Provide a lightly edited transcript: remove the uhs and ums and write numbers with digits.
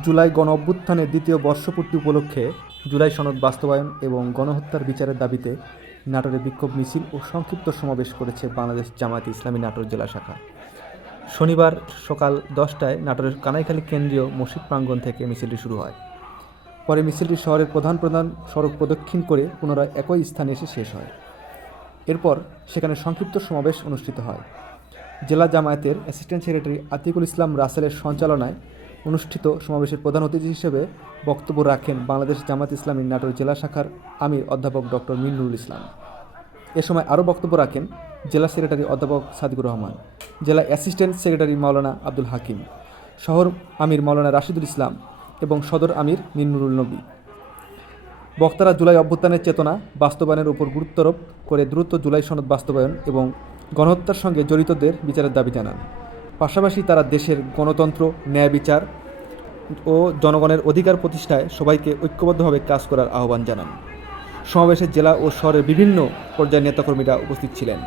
জুলাই গণঅভ্যুত্থানের দ্বিতীয় বর্ষপূর্তি উপলক্ষে জুলাই সনদ বাস্তবায়ন এবং গণহত্যার বিচারের দাবিতে নাটোরে বিক্ষোভ মিছিল ও সংক্ষিপ্ত সমাবেশ করেছে বাংলাদেশ জামায়াতে ইসলামী নাটোর জেলা শাখা। শনিবার সকাল 10টায় নাটোরের কানাইখালী কেন্দ্রীয় মসজিদ প্রাঙ্গণ থেকে মিছিলটি শুরু হয়। পরে মিছিলটি শহরের প্রধান প্রধান সড়ক প্রদক্ষিণ করে পুনরায় একই স্থানে এসে শেষ হয়। এরপর সেখানে সংক্ষিপ্ত সমাবেশ অনুষ্ঠিত হয়। জেলা জামায়াতের অ্যাসিস্ট্যান্ট সেক্রেটারি আতিকুল ইসলাম রাসেলের সঞ্চালনায় অনুষ্ঠিত সমাবেশের প্রধান অতিথি হিসেবে বক্তব্য রাখেন বাংলাদেশ জামায়াত ইসলামী নাটোর জেলা শাখার আমির অধ্যাপক ডক্টর মিন্নুরুল ইসলাম। এ সময় আরও বক্তব্য রাখেন জেলা সেক্রেটারি অধ্যাপক সাদিকুর রহমান, জেলা অ্যাসিস্ট্যান্ট সেক্রেটারি মাওলানা আব্দুল হাকিম, শহর আমির মাওলানা রাশিদুল ইসলাম এবং সদর আমির মিন্নুরুল নবী। বক্তারা জুলাই অভ্যুত্থানের চেতনা বাস্তবায়নের উপর গুরুত্বারোপ করে দ্রুত জুলাই সনদ বাস্তবায়ন এবং গণহত্যার সঙ্গে জড়িতদের বিচারের দাবি জানান। পাশাপাশি তারা দেশের গণতন্ত্র, ন্যায় বিচার ও জনগণের অধিকার প্রতিষ্ঠায় সবাইকে ঐক্যবদ্ধভাবে কাজ করার আহ্বান জানান। সমাবেশে জেলা ও শহরের বিভিন্ন পর্যায়ের নেতাকর্মীরা উপস্থিত ছিলেন।